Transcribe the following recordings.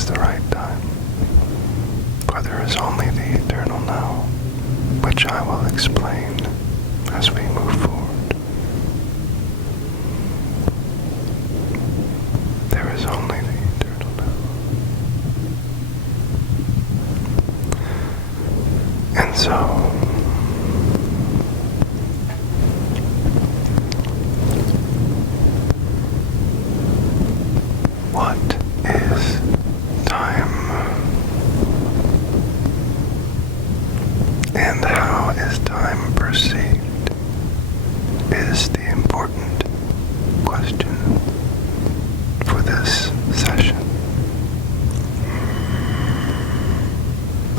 is the right time, for there is only the eternal now, which I will explain as we move forward. There is only the eternal now. And so, what is time? And how is time perceived is the important question for this session.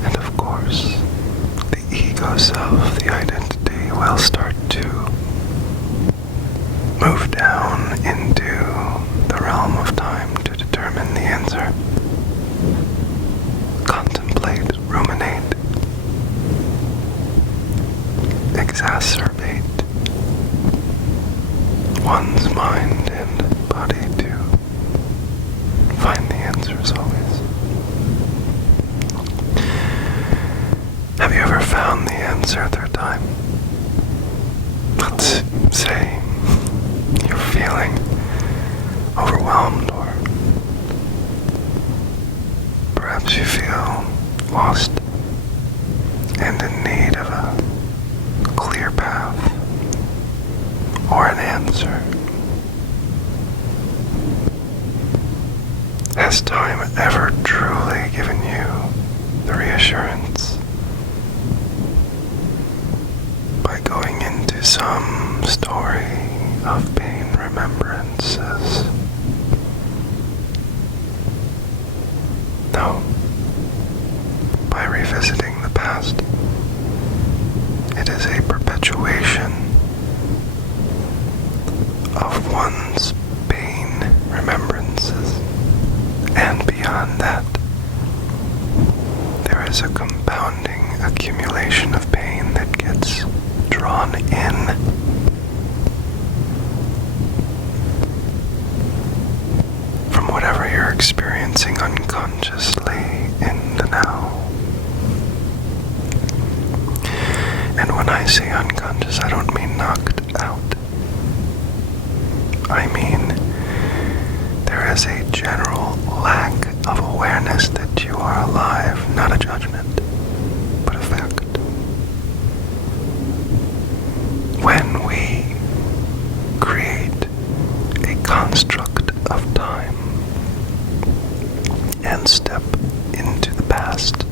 And of course, the ego self, the identity, will start to move down into the realm of time to determine the answer. Contemplate, ruminate, exacerbate one's mind and body to find the answers always. Have you ever found the answer through time? Let's say you're feeling overwhelmed, or perhaps you feel lost and in need of a clear path or an answer. Has time ever truly given you the reassurance by going into some story of pain remembrances? No. By revisiting the past, it is a perpetuation of one's pain remembrances. And beyond that, there is a compounding accumulation of pain that gets drawn in from whatever you're experiencing unconsciously in the now. And when I say unconscious, I don't mean knocked out. I mean, there is a general lack of awareness that you are alive, not a judgment, but a fact. When we create a construct of time and step into the past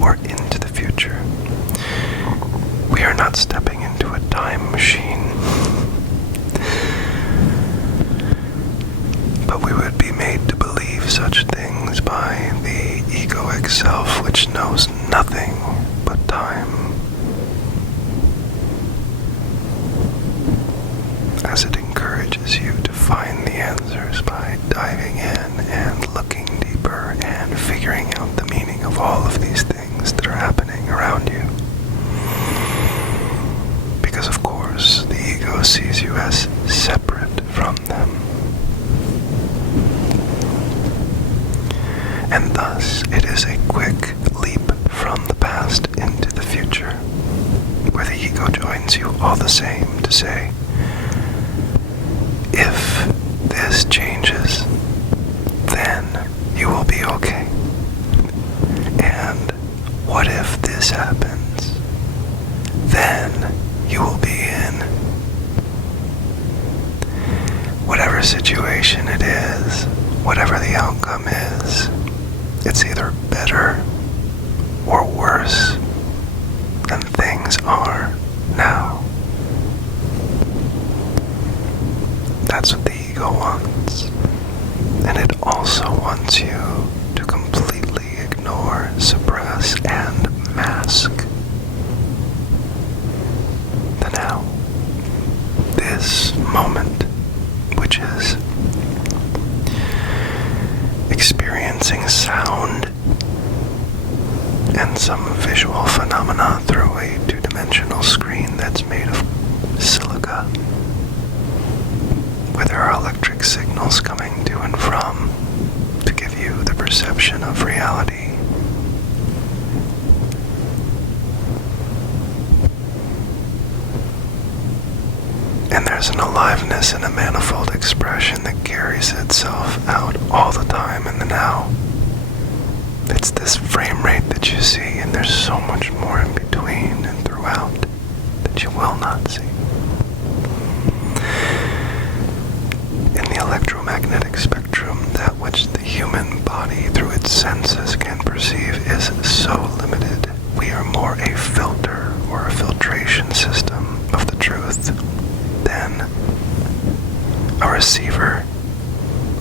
or into the future, we are not stepping into a time machine, but we would be made to believe such things by the egoic self, which knows nothing but time, as it encourages you to find the answers by diving in and looking deeper and figuring out the meaning of all of these things that are happening around you. Because of course, the ego sees you as separate from them. And thus, it is a quick leap from the past into the future, where the ego joins you all the same to say, if this changes, then you will be okay. And what if this happens? Then you will be in whatever situation it is, whatever the outcome is. It's either better or worse than things are now. That's what the ego wants. And it also wants you to completely ignore, suppress, and mask the now. This moment, which is experiencing sound and some visual phenomena through a two-dimensional screen that's made of silica, where there are electric signals coming to and from to give you the perception of reality. And there's an aliveness and a manifold expression that carries itself out all the time in the now. It's this frame rate that you see, and there's so much more in between and throughout that you will not see. In the electromagnetic spectrum, that which the human body through its senses can perceive is so limited. We are more a filter or a filtration system of the truth than a receiver,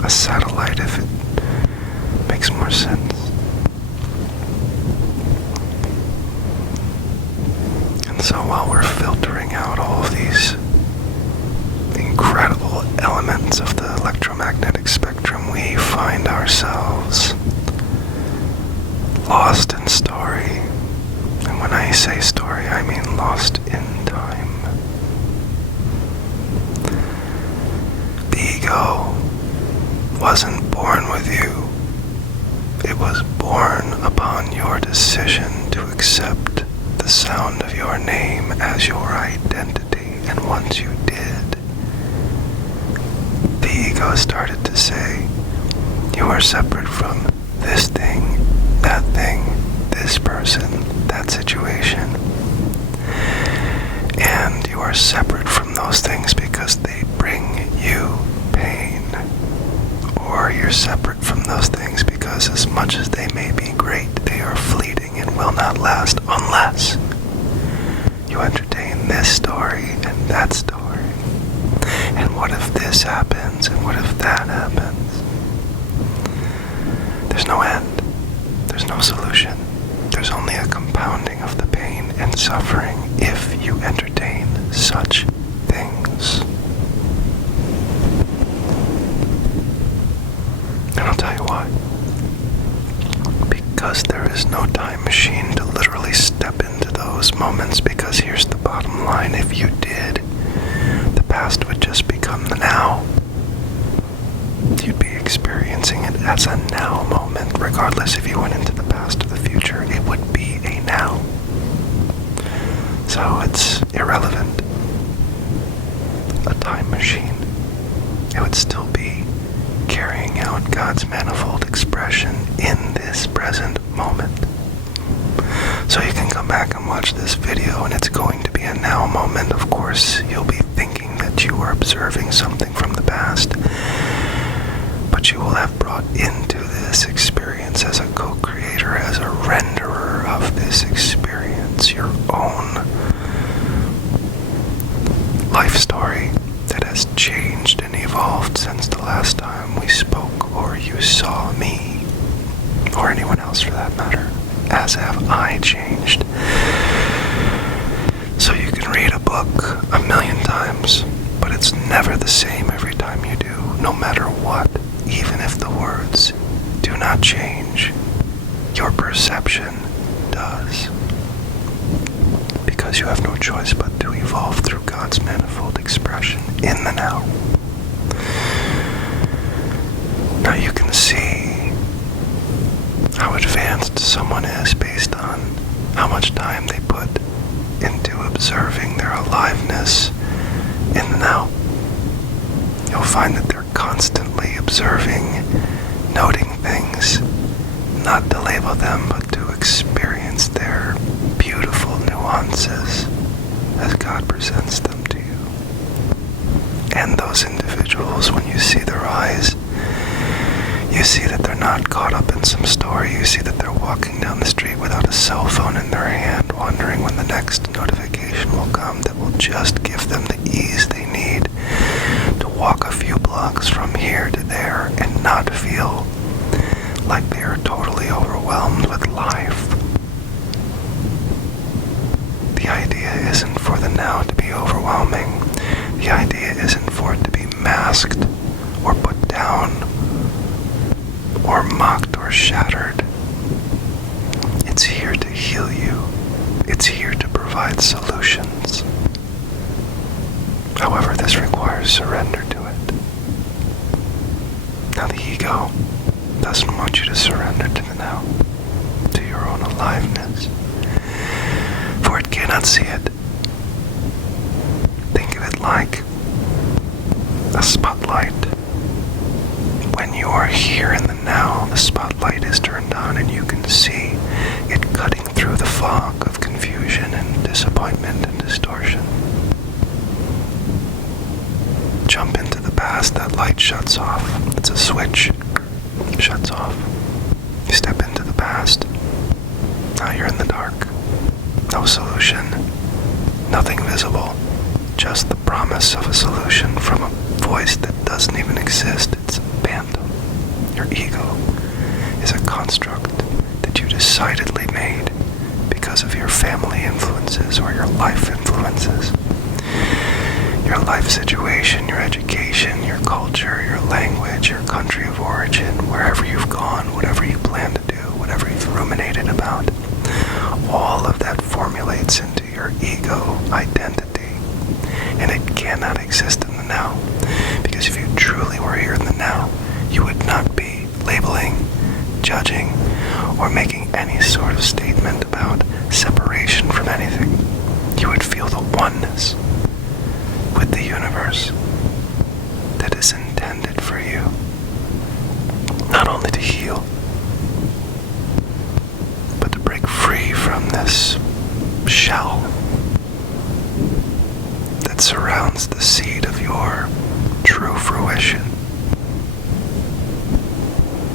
a satellite, if it makes more sense. And so while we're filtering out all of these incredible elements of the electromagnetic spectrum, we find ourselves lost in story. And when I say story, I mean lost in time. The ego wasn't born with you. It was born upon your decision to accept the sound of your name as your identity. And once you did, the ego started to say, you are separate from this thing, this person, that situation. And you are separate from those things because they bring you pain. Or you're separate from those things because as much as they may be great, they are fleeting and will not last unless you entertain this story and that story. And what if this happens? And what if that happens? There's no end. There's no solution. There's only a compounding of the pain and suffering if you entertain such things. And I'll tell you why. Because there is no time machine to literally step into those moments, because here's the bottom line. If you did, the past would just become the now. You'd be experiencing it as a now moment, regardless if you went into the past or the future. It would be a now. So it's irrelevant. A time machine. It would still be carrying out God's manifold expression in this present moment. So you can come back and watch this video, and it's going to be a now moment. Of course, you'll be thinking that you are observing something from the past, but you will have brought into this experience as a co-creator, as a renderer of this experience, your own life story that has changed and evolved since the last time we spoke, or you saw me, or anyone else for that matter, as have I changed. So you can read a book 1,000,000 times, but it's never the same every time you do, no matter what. Even if the words do not change, your perception does. Because you have no choice but to evolve through God's manifold expression in the now. Now you can see how advanced someone is based on how much time they put into observing their aliveness in the now. You'll find that they're constantly observing, noting things, not to label them, but to experience their beautiful nuances as God presents them to you. And those individuals, when you see their eyes, you see that they're not caught up in some story. You see that they're walking down the street without a cell phone in their hand, wondering when the next notification will come that will just give them the ease they need to walk a few blocks from here to there and not feel like they are totally overwhelmed with life. The idea isn't for the now to be overwhelming. The idea isn't for it to be masked or put down or mocked or shattered. It's here to heal you. It's here to provide solutions. However, this requires surrender to it. Now the ego, doesn't want you to surrender to the now, to your own aliveness, for it cannot see it. Think of it like a spotlight. When you are here in the now, the spotlight is turned on and you can see it cutting through the fog of confusion and disappointment and distortion. Jump into the past, that light shuts off. It's a switch. Shuts off. You step into the past. Now you're in the dark. No solution. Nothing visible. Just the promise of a solution from a voice that doesn't even exist. It's a phantom. Your ego is a construct that you decidedly made because of your family influences or your life influences. Your life situation, your education, your culture, your language, your country of origin, wherever you've gone, whatever you plan to do, whatever you've ruminated about, all of that formulates into your ego identity. And it cannot exist in the now. Because if you truly were here in the now, you would not be labeling, judging, or making any sort of statement about separation from anything. You would feel the oneness with the universe that is intended for you, not only to heal, but to break free from this shell that surrounds the seed of your true fruition.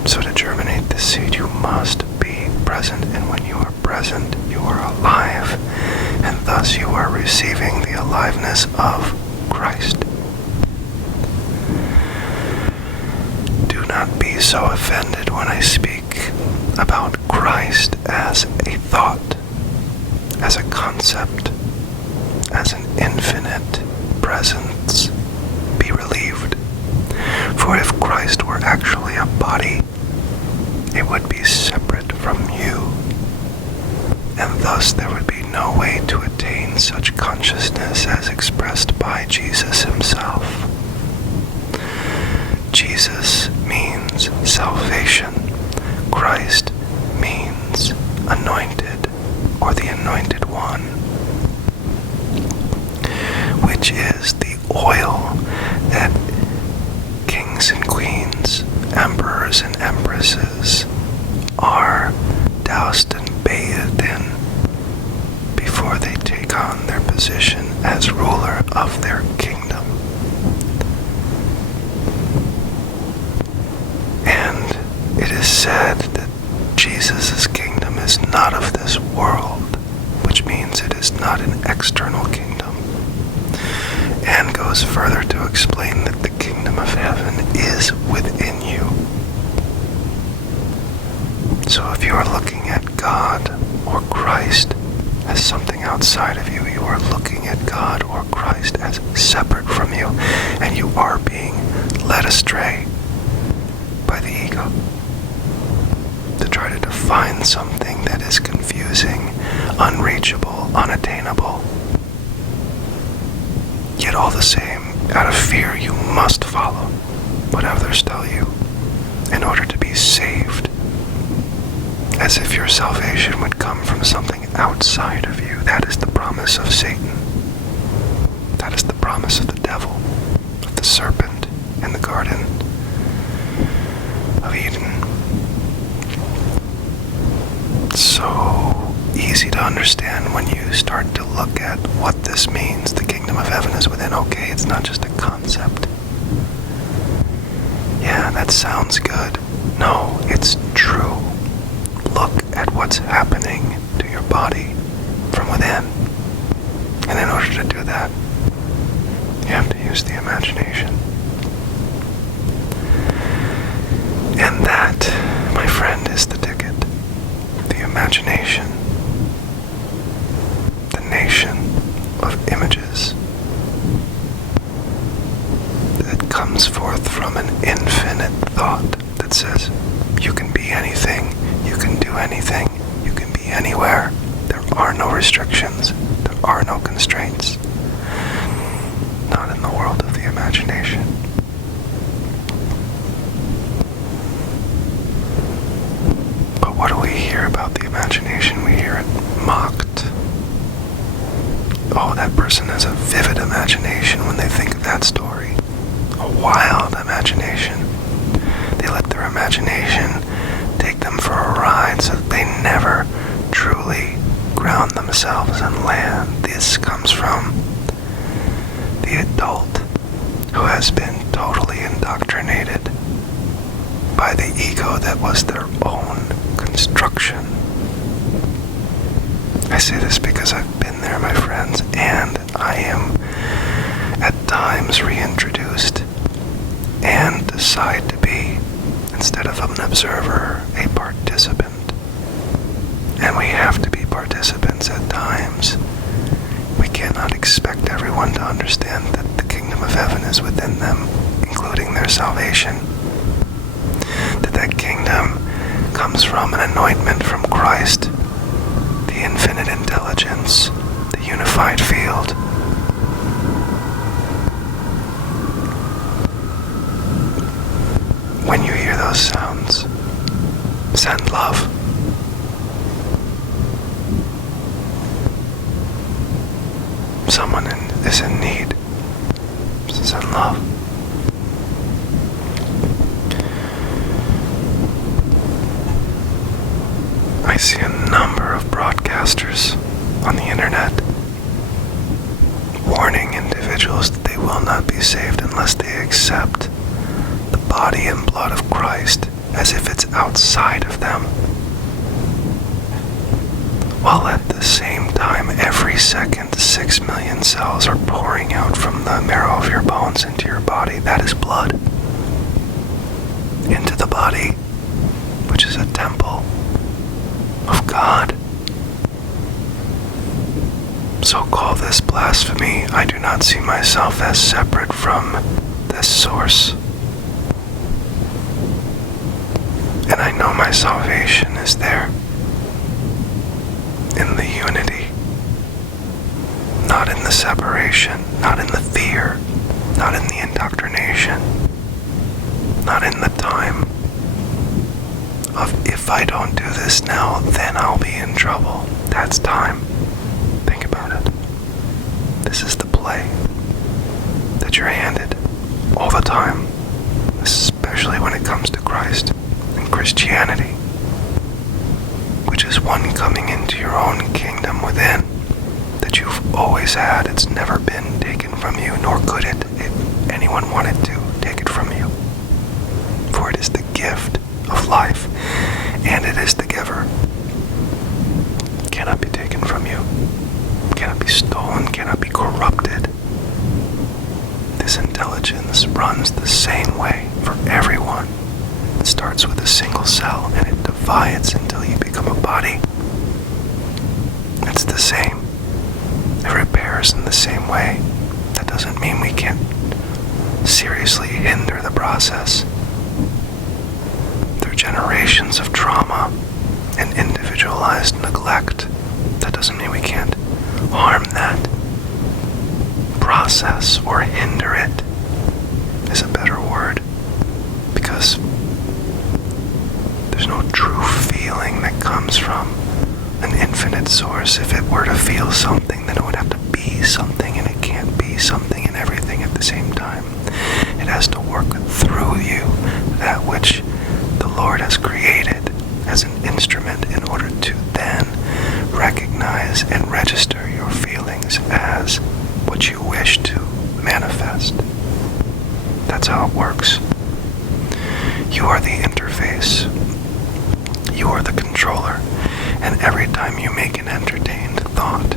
So to germinate the seed, you must be present, and when you are present, you are alive, and thus you are receiving the aliveness of Christ. Do not be so offended when I speak about Christ as a thought, as a concept, as an infinite presence. Be relieved. For if Christ were actually a body, it would be separate from you, and thus there would be no way to attain such consciousness as expressed by Jesus himself. Jesus means salvation. Christ means anointed, or the anointed one, which is the oil that kings and queens, emperors and empresses are doused and bathed in before they take on their position as ruler of their kingdom. And it is said that Jesus' kingdom is not of this world, which means it is not an external kingdom, and goes further to explain that the kingdom of heaven is within you. So if you are looking at God or Christ as something outside of you, you are looking at God or Christ as separate from you, and you are being led astray by the ego to try to define something that is confusing, unreachable, unattainable. Yet all the same, out of fear, you must follow what others tell you in order to be saved, as if your salvation would come from something outside of you. That is the promise of Satan. That is the promise of the devil, of the serpent in the Garden of Eden. It's so easy to understand when you start to look at what this means. The kingdom of heaven is within. Okay, it's not just a concept. Yeah, that sounds good. No, it's true. Look at what's happening to your body from within. And in order to do that, you have to use the imagination. And that, my friend, is the ticket. The imagination. The nation of images that comes forth from an infinite thought that says, you can be anything, you can do anything, you can be anywhere. There are no restrictions, there are no constraints. Not in the world of the imagination. imagination, we hear it mocked. Oh, that person has a vivid imagination when they think of that story. A wild imagination. They let their imagination take them for a ride so that they never truly ground themselves in land. This comes from the adult who has been totally indoctrinated by the ego that was their own construction. I say this because I've been there, my friends, and I am at times reintroduced and decide to be, instead of an observer, a participant. And we have to be participants at times. We cannot expect everyone to understand that the kingdom of heaven is within them, including their salvation. That that kingdom comes from an anointment from Christ, the infinite intelligence, the unified field. When you hear those sounds, send love. Someone is in need. Send love. I see a number of broadcasters on the internet warning individuals that they will not be saved unless they accept the body and blood of Christ as if it's outside of them. While at the same time, every second, 6 million cells are pouring out from the marrow of your bones into your body. That is blood. Into the body, which is a temple of God. So call this blasphemy. I do not see myself as separate from this source. And I know my salvation is there. In the unity. Not in the separation. Not in the fear. Not in the indoctrination. Not in the time of if I don't do this now, then I'll be in trouble. That's time. Think about it. This is the play that you're handed all the time, especially when it comes to Christ and Christianity, which is one coming into your own kingdom within that you've always had. It's never been taken from you, nor could it, if anyone wanted to, take it from you. For it is the gift of life, and it is the giver. Cannot be taken from you, cannot be stolen, cannot be corrupted. This intelligence runs the same way for everyone. It starts with a single cell and it divides until you become a body. It's the same. It repairs in the same way. That doesn't mean we can't seriously hinder the process. Through generations of trauma and individualized neglect, that doesn't mean we can't harm that process or hinder it, is a better word, because there's no true feeling that comes from an infinite source. If it were to feel something, then it would have to be something, and it can't be something and everything at the same time. It has to work through you that which the Lord has created as an instrument in order to then recognize and register your feelings as what you wish to manifest. That's how it works. You are the interface. You are the controller. And every time you make an entertained thought,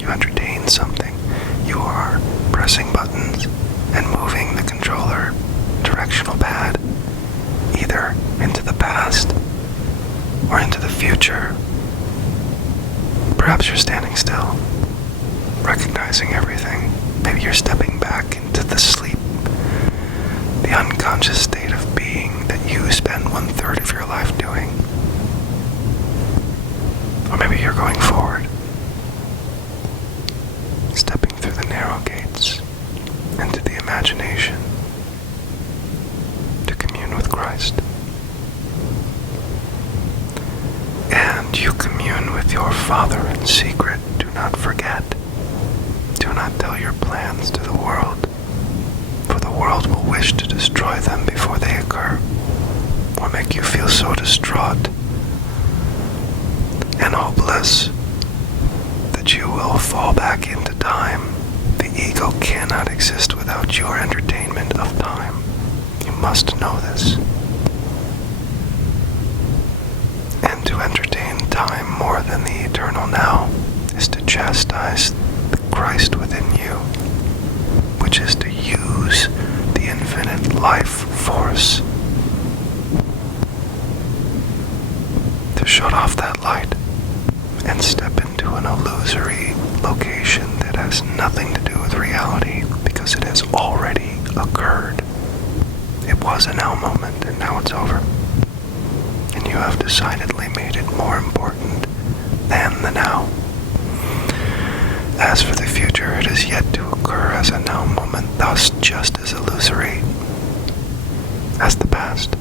you entertain something, you are pressing buttons and moving the controller directional pad either into the past or into the future. Perhaps you're standing still, recognizing everything. Maybe you're stepping back into the sleep, the unconscious state of being that you spend 1/3 of your life doing. Or maybe you're going forward, stepping through the narrow gates into the imagination to commune with Christ. Commune with your Father in secret. Do not forget. Do not tell your plans to the world, for the world will wish to destroy them before they occur, or make you feel so distraught and hopeless that you will fall back into time. The ego cannot exist without your entertainment of time. You must know this. And to entertain time more than the eternal now is to chastise the Christ within you, which is to use the infinite life force to shut off that light and step into an illusory location that has nothing to do with reality because it has already occurred. It was a now moment and now it's over. And you have decidedly made it more important than the now. As for the future, it is yet to occur as a now moment, thus just as illusory as the past.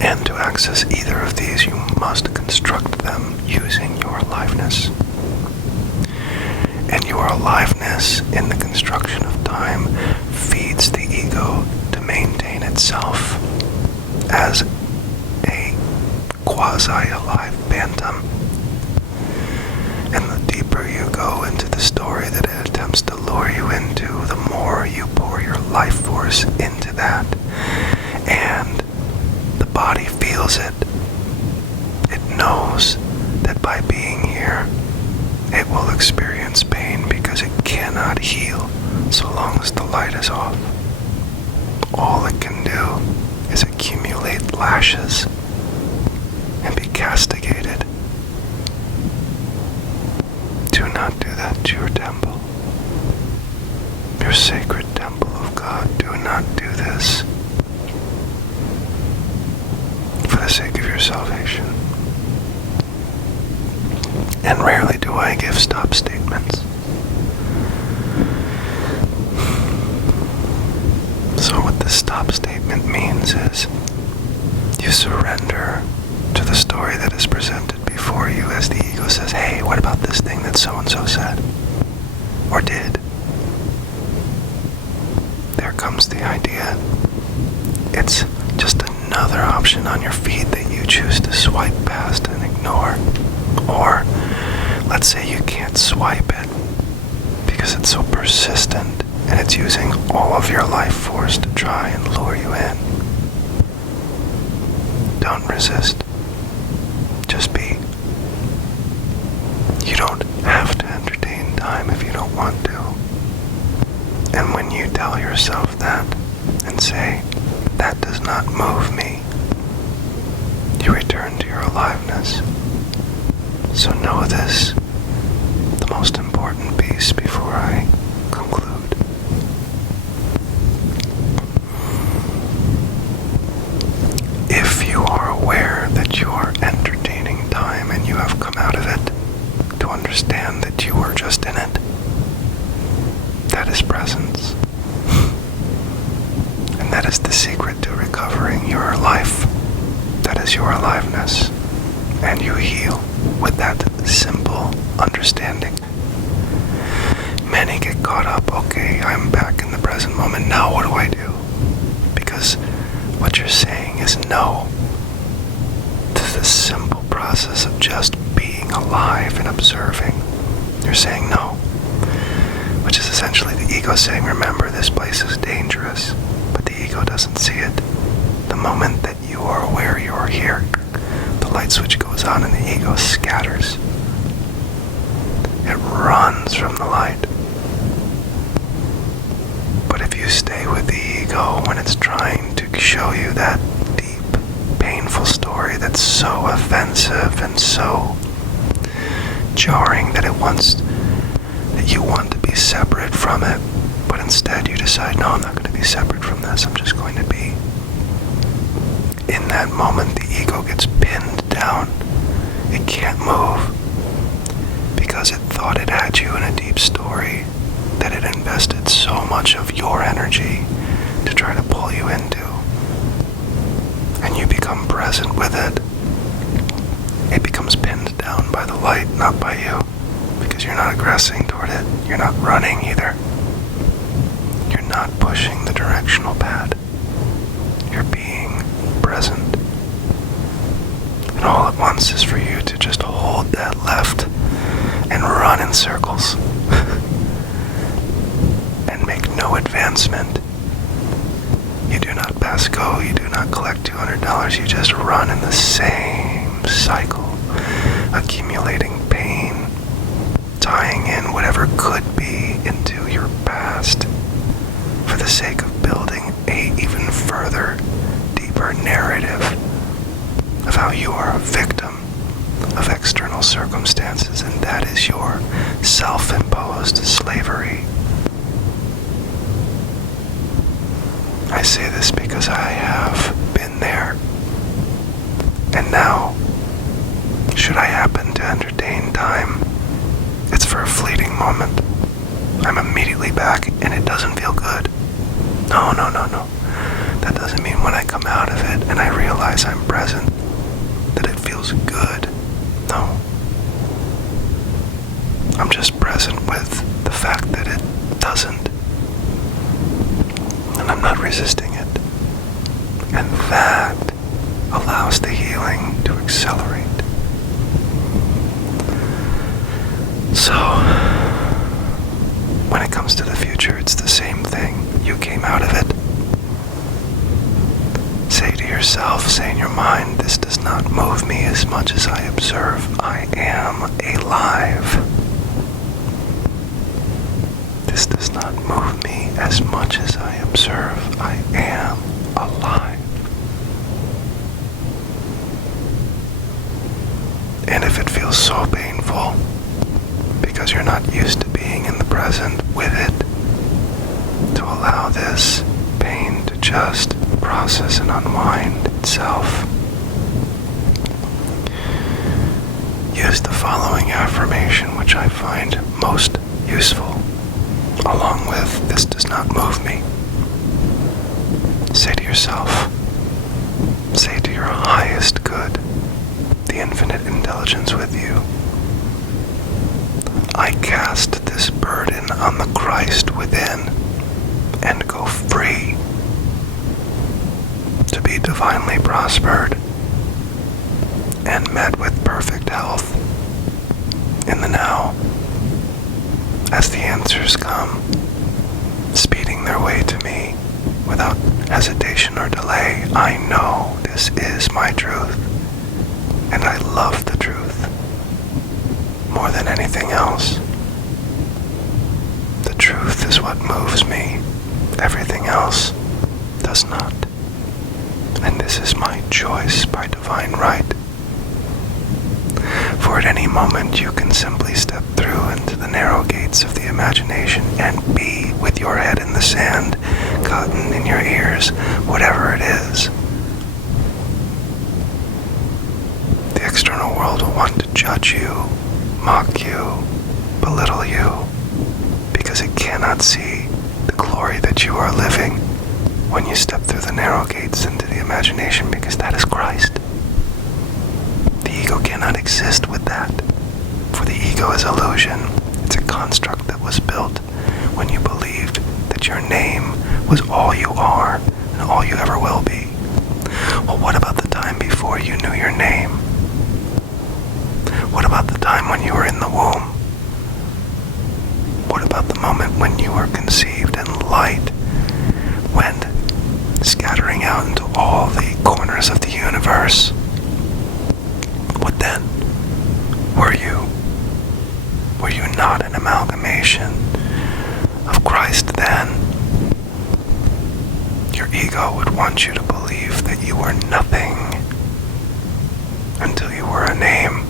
And to access either of these, you must construct them using your aliveness. And your aliveness in the construction of time feeds the ego to maintain itself as a quasi-alive phantom. And the deeper you go into the story that it attempts to lure you into, the more you pour your life force into that. And the body feels it. It knows that by being here, it will experience pain because it cannot heal so long as the light is off. All it can do is accumulate lashes and be castigated. Do not do that to your temple, your sacred temple of God. Do not do this for the sake of your salvation. And rarely do I give stop statements. So what the stop statement means is you surrender to the story that is presented before you as the ego says, hey, what about this thing that so-and-so said or did? There comes the idea. It's just another option on your feed that you choose to swipe past and ignore. Or let's say you can't swipe it because it's so persistent and it's using all of your life force to try and lure you in. Don't resist. Just be. You don't have to entertain time if you don't want to. And when you tell yourself that and say, that does not move me, you return to your aliveness. So know this, the most important piece before I conclude. If you are aware that you are entertaining time and you have come out of it to understand that you were just in it, that is presence. And that is the secret to recovering your life. That is your aliveness. And you heal with that simple understanding. Many get caught up, okay, I'm back in the present moment, now what do I do? Because what you're saying is no to the simple process of just being alive and observing. You're saying no, which is essentially the ego saying, remember, this place is dangerous, but the ego doesn't see it. The moment that you are aware you're here, the light switch goes on and the ego scatters. It runs from the light. But if you stay with the ego when it's trying to show you that deep, painful story that's so offensive and so jarring that you want to be separate from it, but instead you decide, no, I'm not going to be separate from this, I'm just going to be. In that moment, the ego gets pinned down. It can't move because it thought it had you in a deep story that it invested so much of your energy to try to pull you into. And you become present with it. it becomes pinned down by the light, not by you, because you're not aggressing toward it. You're not running either. You're not pushing the directional pad. You're being present. And all it wants is for you to just hold that left and run in circles and make no advancement. You do not pass go, you do not collect $200, you just run in the same cycle, accumulating pain, tying in whatever could be into your past for the sake of building a even further, deeper narrative of how you are a victim of external circumstances, and that is your self-imposed slavery. I say this because I have been there, and now, should I happen to entertain time, it's for a fleeting moment. I'm immediately back, and it doesn't feel good. No. That doesn't mean when I come out of it and I realize I'm present, that it feels good. No. I'm just present with the fact that it doesn't. And I'm not resisting it. And that allows the healing to accelerate. So, when it comes to the future, it's the same thing. You came out of it. Say to yourself, say in your mind, this does not move me as much as I observe. I am alive. This does not move me as much as I observe. I am alive. And if it feels so painful, because you're not used to being in the present with it, to allow this pain to just process and unwind itself, use the following affirmation, which I find most useful, along with this does not move me. Say to yourself, say to your highest good, the infinite intelligence with you, I cast this burden on the Christ within and go free to be divinely prospered and met with perfect health in the now, as the answers come, speeding their way to me without hesitation or delay. I know this is my truth, and I love the truth more than anything else. The truth is what moves me. Everything else does not. And this is my choice by divine right. For at any moment you can simply step through into the narrow gates of the imagination and be with your head in the sand, cotton in your ears, whatever it is. The external world will want to judge you, mock you, belittle you, because it cannot see the glory that you are living when you step through the narrow gates into the imagination, because that is Christ. The ego cannot exist with that, for the ego is illusion. It's a construct that was built when you believed that your name was all you are and all you ever will be. Well, what about the time before you knew your name? What about the time when you were in the womb? What about the moment when you were conceived and light went scattering out into all the corners of the universe? What then? Were you? Were you not an amalgamation of Christ then? Your ego would want you to believe that you were nothing until you were a name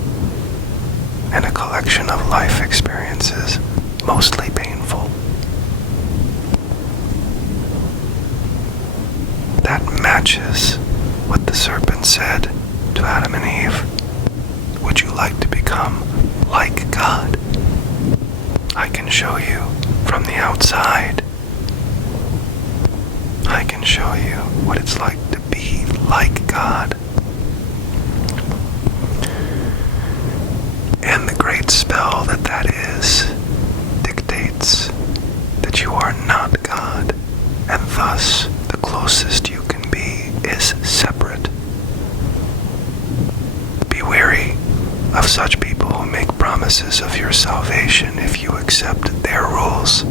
and a collection of life experiences, mostly painful. That matches what the serpent said to Adam and Eve. Would you like to become like God? I can show you from the outside. I can show you what it's like to be like God. of such people who make promises of your salvation if you accept their rules.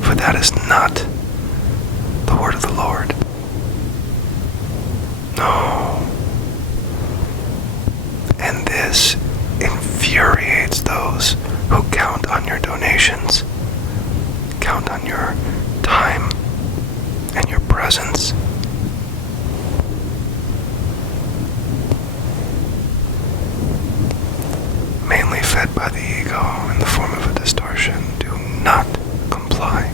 For that is not the word of the Lord. No. And this infuriates those who count on your donations, count on your time and your presence. Mainly fed by the ego in the form of a distortion, do not comply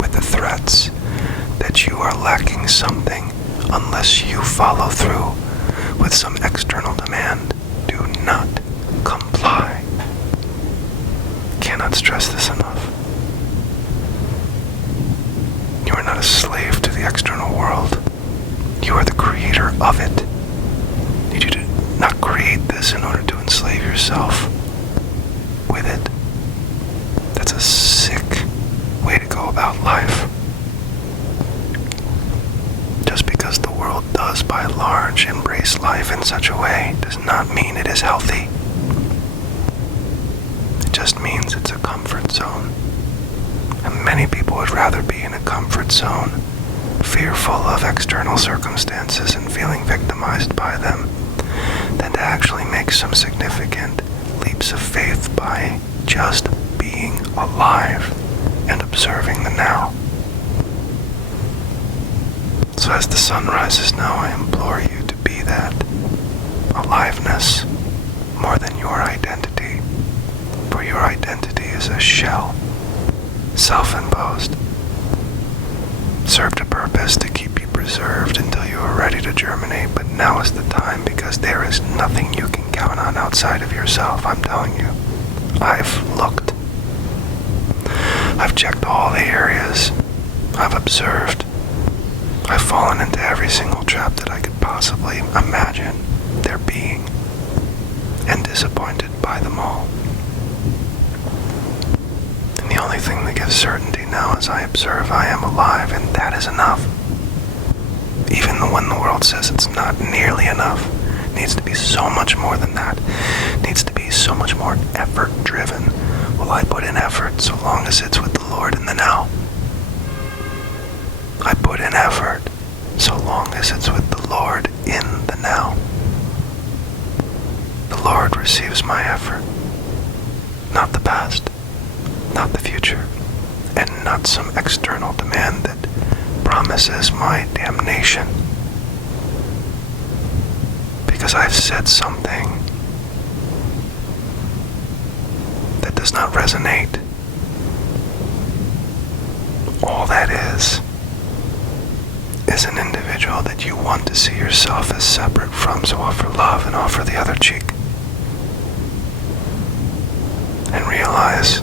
with the threats that you are lacking something unless you follow through with some external demand. Do not comply. Cannot stress this enough. You are not a slave to the external world. You are the creator of it. You do not create this in order to enslave yourself with it. That's a sick way to go about life. Just because the world does by and large embrace life in such a way does not mean it is healthy. It just means it's a comfort zone. And many people would rather be in a comfort zone, fearful of external circumstances and feeling victimized by them, than to actually make some significant leaps of faith by just being alive and observing the now. So as the sun rises now, I implore you to be that aliveness more than your identity, for your identity is a shell, self-imposed, served a purpose to keep you preserved until you are ready to germinate, but now is the time because there is nothing you can count on outside of yourself, I'm telling you. I've looked. I've checked all the areas. I've observed. I've fallen into every single trap that I could possibly imagine there being, and disappointed by them all. And the only thing that gives certainty now is I observe I am alive, and that is enough. Even when the world says it's not nearly enough, it needs to be so much more than that. It needs to be so much more effort-driven. Well, I put in effort so long as it's with the Lord in the now. I put in effort so long as it's with the Lord in the now. The Lord receives my effort, not the past, not the future, and not some external demand that promises my damnation. Because I've said something that does not resonate. All that is an individual that you want to see yourself as separate from, so offer love and offer the other cheek. And realize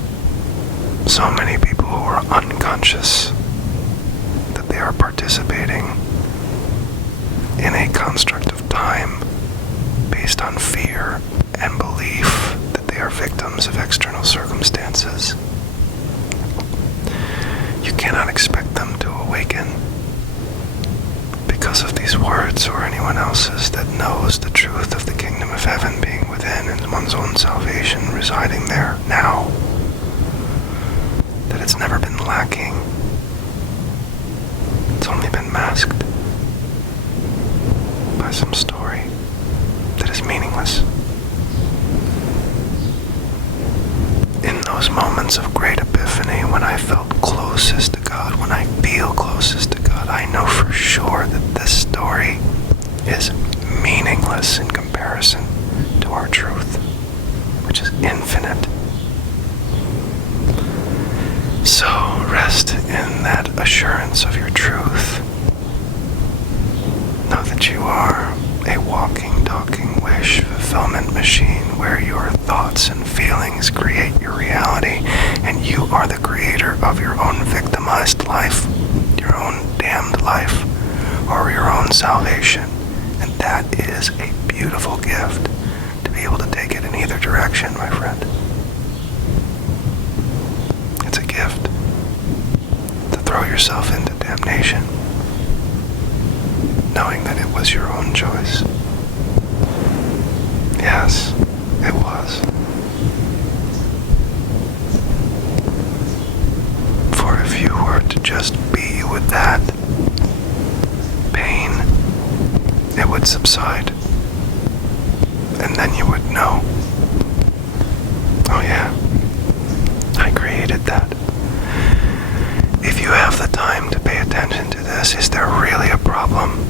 so many people who are unconscious that they are participating in a construct of time based on fear and belief that they are victims of external circumstances. You cannot expect them to awaken because of these words or anyone else's that knows the truth of the kingdom of heaven being within and one's own salvation residing there now. That it's never been lacking. It's only been masked by some story that is meaningless. In those moments of great epiphany, when I felt closest to God, when I feel closest to God, I know for sure that this story is meaningless in comparison to our truth, which is infinite. So rest in that assurance of your truth. Know that you are a walking, talking wish fulfillment machine where your thoughts and feelings create your reality, and you are the creator of your own victimized life, your own damned life, or your own salvation. And that is a beautiful gift to be able to take it in either direction, my friend. It's a gift to throw yourself into damnation, knowing that it was your own choice. Yes, it was. For if you were to just be with that pain, it would subside. And then you would know. Oh yeah, I created that. If you have the time to pay attention to this, is there really a problem?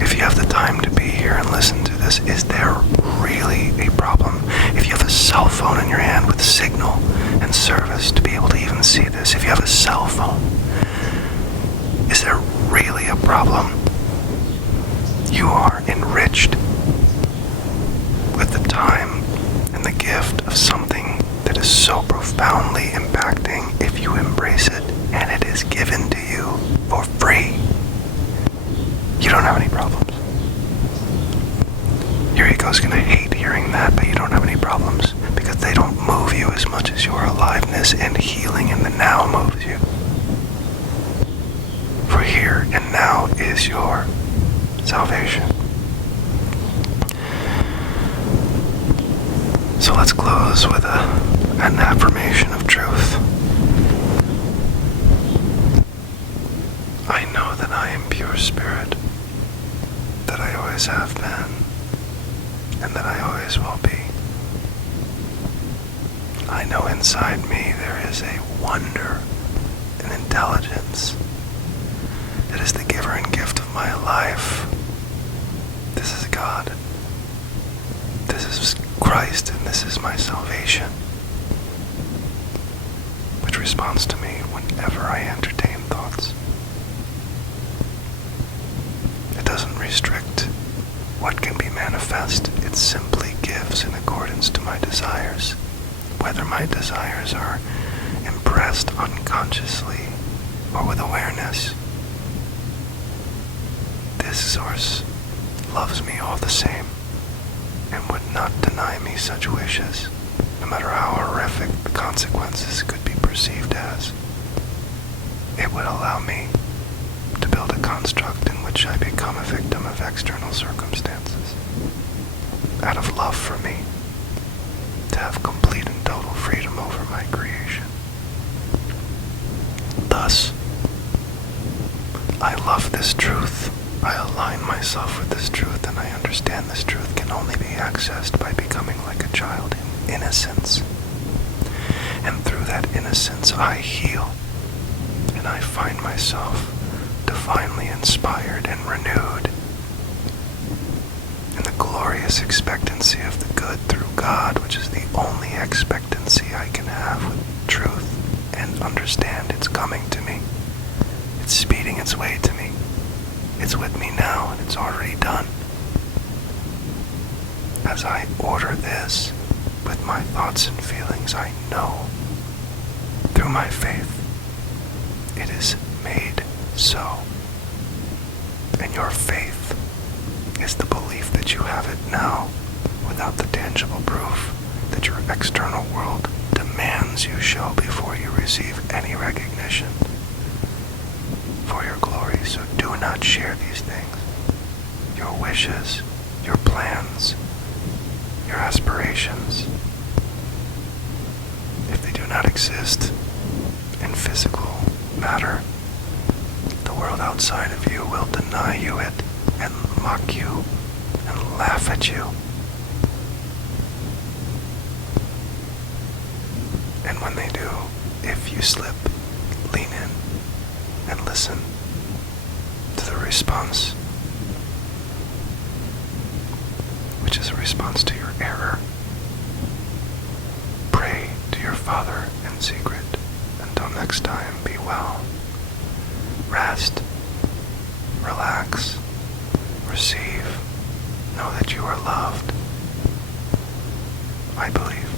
If you have the time to be here and listen to this, is there really a problem? If you have a cell phone in your hand with signal and service to be able to even see this, if you have a cell phone, is there really a problem? You are enriched with the time and the gift of something that is so profoundly impacting if you embrace it, and it is given to you for free. You don't have any problems. Your ego's gonna hate hearing that, but you don't have any problems because they don't move you as much as your aliveness and healing in the now moves you. For here and now is your salvation. So let's close with an affirmation of truth. I know that I am pure spirit, that I always have been, and that I always will be. I know inside me there is a wonder and intelligence that is the giver and gift of my life. This is God. This is Christ, and this is my salvation, which responds to me whenever I entertain thoughts. It doesn't restrict what can be manifest. It simply gives in accordance to my desires, whether my desires are impressed unconsciously or with awareness. This source loves me all the same and would not deny me such wishes, no matter how horrific the consequences could be perceived as. It would allow me to build a construct in which I become a victim of external circumstances, out of love for me, to have complete and total freedom over my creation. Thus, I love this truth. I align myself with this truth, and I understand this truth can only be accessed by becoming like a child in innocence. And through that innocence, I heal, and I find myself divinely inspired and renewed in the glorious expectancy of the good through God, which is the only expectancy I can have with truth and understand it's coming to me. It's speeding its way to me. It's with me now, and it's already done. As I order this with my thoughts and feelings, I know through my faith it is made so. And your faith is the belief that you have it now without the tangible proof that your external world demands you show before you receive any recognition for your glory. So do not share these things. Your wishes, your plans, your aspirations, if they do not exist in physical matter, the world outside of you will deny you it and mock you and laugh at you. And when they do, if you slip, lean in and listen to the response, which is a response to your error. Pray to your Father in secret. Until next time, be well. Rest, relax, receive, know that you are loved. I believe.